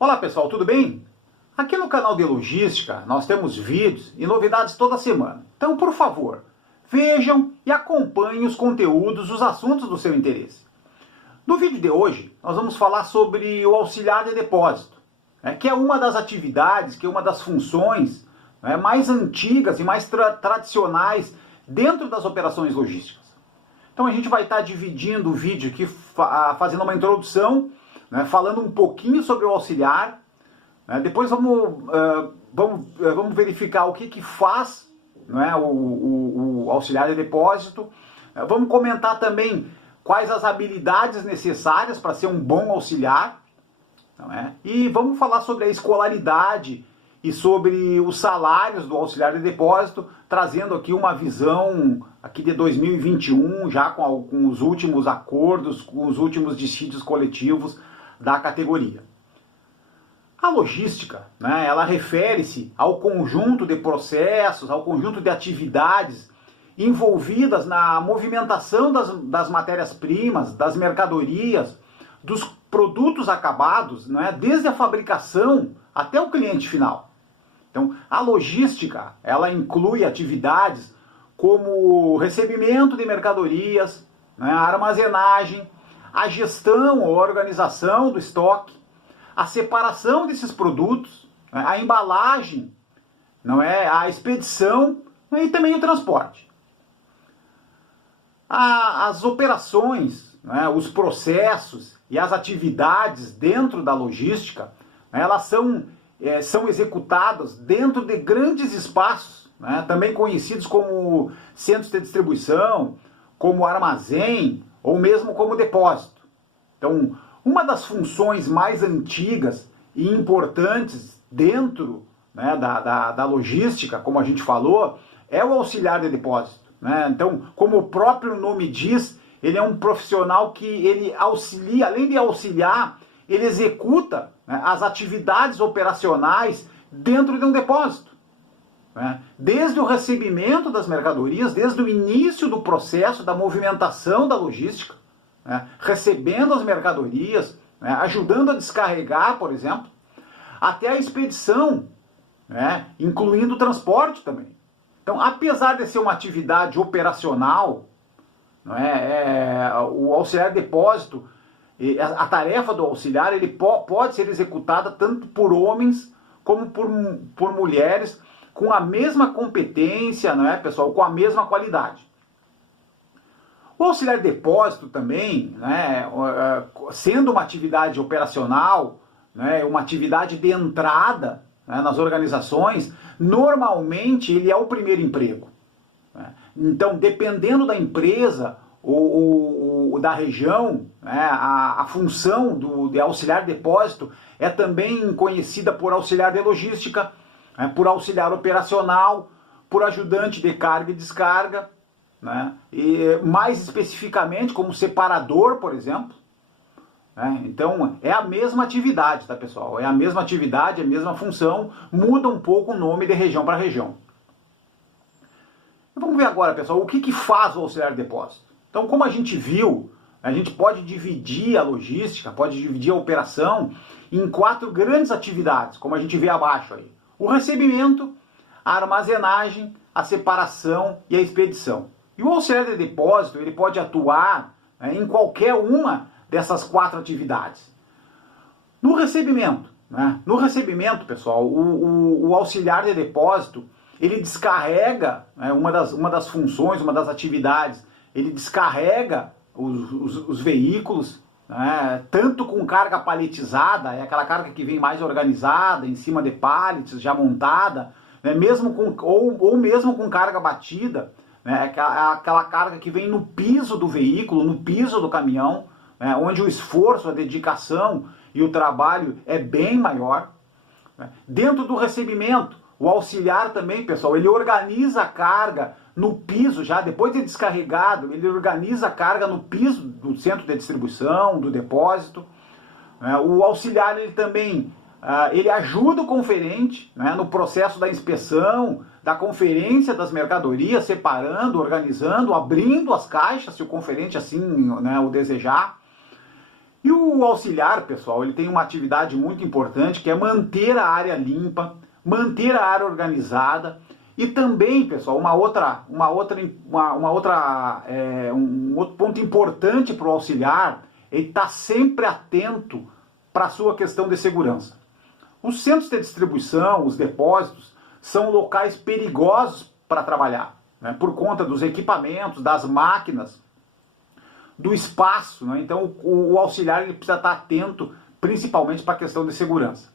Olá pessoal, tudo bem? Aqui no canal de Logística nós temos vídeos e novidades toda semana. Então, por favor, vejam e acompanhem os conteúdos, os assuntos do seu interesse. No vídeo de hoje, nós vamos falar sobre o auxiliar de depósito, que é uma das atividades, que é uma das funções mais antigas e mais tradicionais dentro das operações logísticas. Então a gente vai estar dividindo o vídeo aqui, fazendo uma introdução, falando um pouquinho sobre o auxiliar. Depois vamos verificar o que faz o auxiliar de depósito. Vamos comentar também quais as habilidades necessárias para ser um bom auxiliar. E vamos falar sobre a escolaridade e sobre os salários do auxiliar de depósito, trazendo aqui uma visão aqui de 2021, já com os últimos acordos, com os últimos dissídios coletivos da categoria. A logística, ela refere-se ao conjunto de processos, ao conjunto de atividades envolvidas na movimentação das matérias-primas, das mercadorias, dos produtos acabados, desde a fabricação até o cliente final. Então, a logística, ela inclui atividades como o recebimento de mercadorias, a armazenagem, a gestão ou organização do estoque, a separação desses produtos, a embalagem, a expedição e também o transporte. As operações, os processos e as atividades dentro da logística, elas são executadas dentro de grandes espaços, também conhecidos como centros de distribuição, como armazém ou mesmo como depósito. Então, uma das funções mais antigas e importantes dentro da logística, como a gente falou, é o auxiliar de depósito. Então, como o próprio nome diz, ele é um profissional que ele auxilia, além de auxiliar, ele executa as atividades operacionais dentro de um depósito. Desde o recebimento das mercadorias, desde o início do processo da movimentação da logística, recebendo as mercadorias, ajudando a descarregar, por exemplo, até a expedição, incluindo o transporte também. Então, apesar de ser uma atividade operacional, o auxiliar de depósito, a tarefa do auxiliar, ele pode ser executada tanto por homens como por mulheres, com a mesma competência, pessoal, com a mesma qualidade. O auxiliar de depósito também, sendo uma atividade operacional, uma atividade de entrada nas organizações, normalmente ele é o primeiro emprego. Então, dependendo da empresa ou da região, a função de auxiliar de depósito é também conhecida por auxiliar de logística, por auxiliar operacional, por ajudante de carga e descarga, e mais especificamente como separador, por exemplo. Então, é a mesma atividade, tá, pessoal? É a mesma atividade, a mesma função, muda um pouco o nome de região para região. Vamos ver agora, pessoal, o que faz o auxiliar de depósito. Então, como a gente viu, a gente pode dividir a logística, pode dividir a operação em 4 grandes atividades, como a gente vê abaixo aí. O recebimento, a armazenagem, a separação e a expedição. E o auxiliar de depósito, ele pode atuar em qualquer uma dessas 4 atividades. No recebimento, pessoal, o auxiliar de depósito, ele descarrega, uma das funções, uma das atividades, ele descarrega os veículos, tanto com carga paletizada, é aquela carga que vem mais organizada, em cima de pallets, já montada, mesmo com carga batida, aquela carga que vem no piso do veículo, no piso do caminhão, onde o esforço, a dedicação e o trabalho é bem maior. Dentro do recebimento, o auxiliar também, pessoal, ele organiza a carga no piso, já depois de descarregado, ele organiza a carga no piso do centro de distribuição, do depósito. O auxiliar, ele também ele ajuda o conferente no processo da inspeção, da conferência das mercadorias, separando, organizando, abrindo as caixas, se o conferente assim o desejar. E o auxiliar, pessoal, ele tem uma atividade muito importante, que é manter a área limpa, manter a área organizada. E também, pessoal, um outro ponto importante para o auxiliar é estar sempre atento para a sua questão de segurança. Os centros de distribuição, os depósitos, são locais perigosos para trabalhar, né, por conta dos equipamentos, das máquinas, do espaço, né? Então o auxiliar ele precisa estar atento principalmente para a questão de segurança.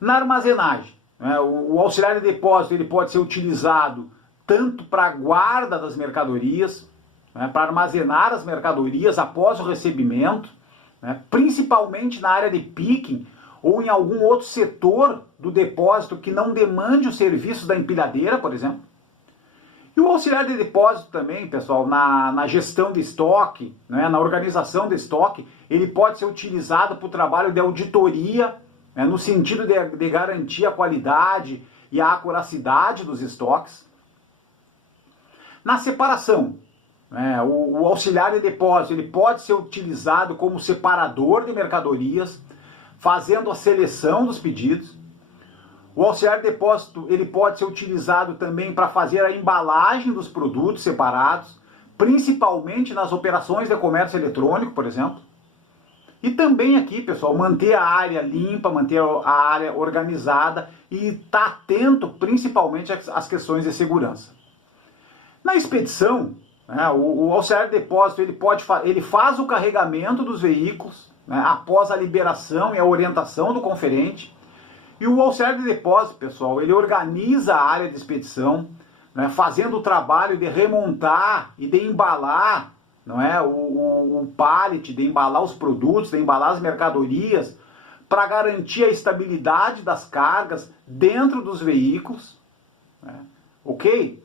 Na armazenagem, né, o auxiliar de depósito ele pode ser utilizado tanto para a guarda das mercadorias, né, para armazenar as mercadorias após o recebimento, né, principalmente na área de picking ou em algum outro setor do depósito que não demande os serviços da empilhadeira, por exemplo. E o auxiliar de depósito também, pessoal, na gestão de estoque, né, na organização de estoque, ele pode ser utilizado para o trabalho de auditoria, né, no sentido de garantir a qualidade e a acuracidade dos estoques. Na separação, né, o auxiliar de depósito ele pode ser utilizado como separador de mercadorias, fazendo a seleção dos pedidos. O auxiliar de depósito ele pode ser utilizado também para fazer a embalagem dos produtos separados, principalmente nas operações de comércio eletrônico, por exemplo. E também aqui, pessoal, manter a área limpa, manter a área organizada e estar atento principalmente às questões de segurança. Na expedição, né, o auxiliar de depósito ele faz o carregamento dos veículos, né, após a liberação e a orientação do conferente. E o auxiliar de depósito, pessoal, ele organiza a área de expedição, né, fazendo o trabalho de remontar e de embalar, não é, o pallet, de embalar os produtos, de embalar as mercadorias, para garantir a estabilidade das cargas dentro dos veículos, né, ok?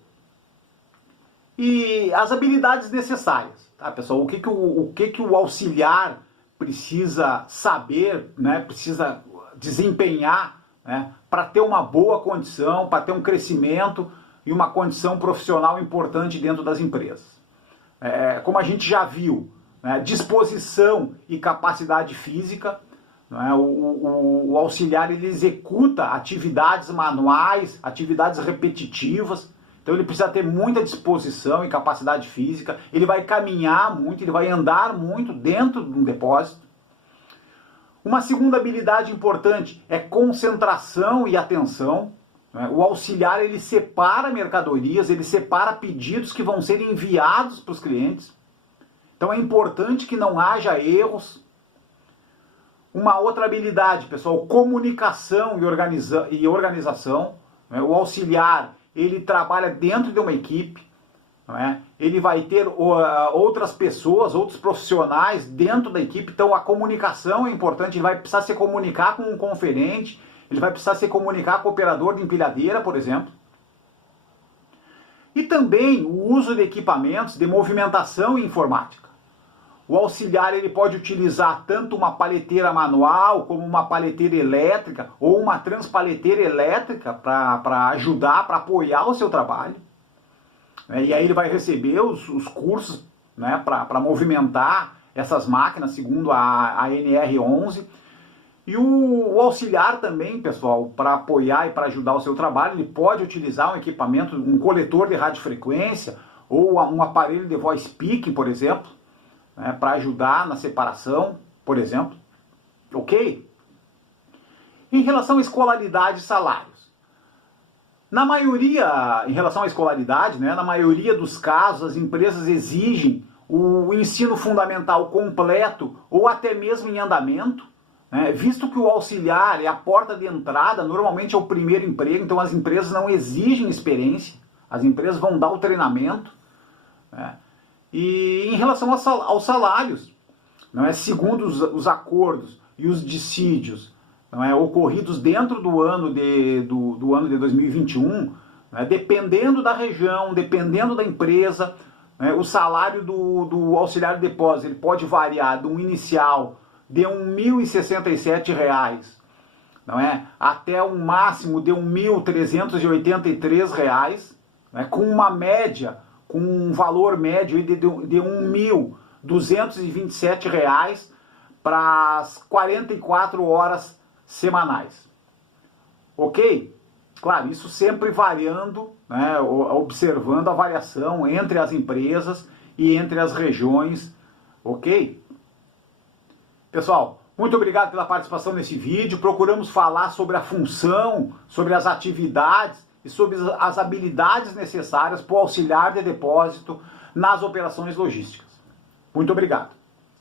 E as habilidades necessárias, tá, pessoal? O que o auxiliar precisa saber, né, precisa desempenhar, né, para ter uma boa condição, para ter um crescimento e uma condição profissional importante dentro das empresas. Como a gente já viu, né, disposição e capacidade física, né, o auxiliar ele executa atividades manuais, atividades repetitivas, então ele precisa ter muita disposição e capacidade física, ele vai caminhar muito, ele vai andar muito dentro de um depósito. Uma segunda habilidade importante é concentração e atenção. Né? O auxiliar ele separa mercadorias, ele separa pedidos que vão ser enviados para os clientes. Então é importante que não haja erros. Uma outra habilidade, pessoal, comunicação e organização. Né? O auxiliar ele trabalha dentro de uma equipe. Não é? Ele vai ter outras pessoas, outros profissionais dentro da equipe, então a comunicação é importante, ele vai precisar se comunicar com um conferente, ele vai precisar se comunicar com o operador de empilhadeira, por exemplo. E também o uso de equipamentos de movimentação e informática. O auxiliar ele pode utilizar tanto uma paleteira manual, como uma paleteira elétrica, ou uma transpaleteira elétrica para ajudar, para apoiar o seu trabalho. E aí ele vai receber os cursos, né, para movimentar essas máquinas segundo a NR11. E o auxiliar também, pessoal, para apoiar e para ajudar o seu trabalho, ele pode utilizar um equipamento, um coletor de radiofrequência ou um aparelho de voice picking, por exemplo, né, para ajudar na separação, por exemplo. Ok? Em relação à escolaridade e salário. Na maioria, em relação à escolaridade, né, na maioria dos casos, as empresas exigem o ensino fundamental completo ou até mesmo em andamento, né, visto que o auxiliar é a porta de entrada, normalmente é o primeiro emprego, então as empresas não exigem experiência, as empresas vão dar o treinamento. Né, e em relação aos salários, não é, segundo os acordos e os dissídios, não é, ocorridos dentro do ano de 2021, né, dependendo da região, dependendo da empresa, né, o salário do auxiliar de depósito ele pode variar de um inicial de R$ 1.067, não é, até um máximo de R$ 1.383, né, com uma média, com um valor médio de R$ 1.227 para as 44 horas semanais. Ok? Claro, isso sempre variando, né, observando a variação entre as empresas e entre as regiões, ok? Pessoal, muito obrigado pela participação nesse vídeo. Procuramos falar sobre a função, sobre as atividades e sobre as habilidades necessárias para o auxiliar de depósito nas operações logísticas. Muito obrigado.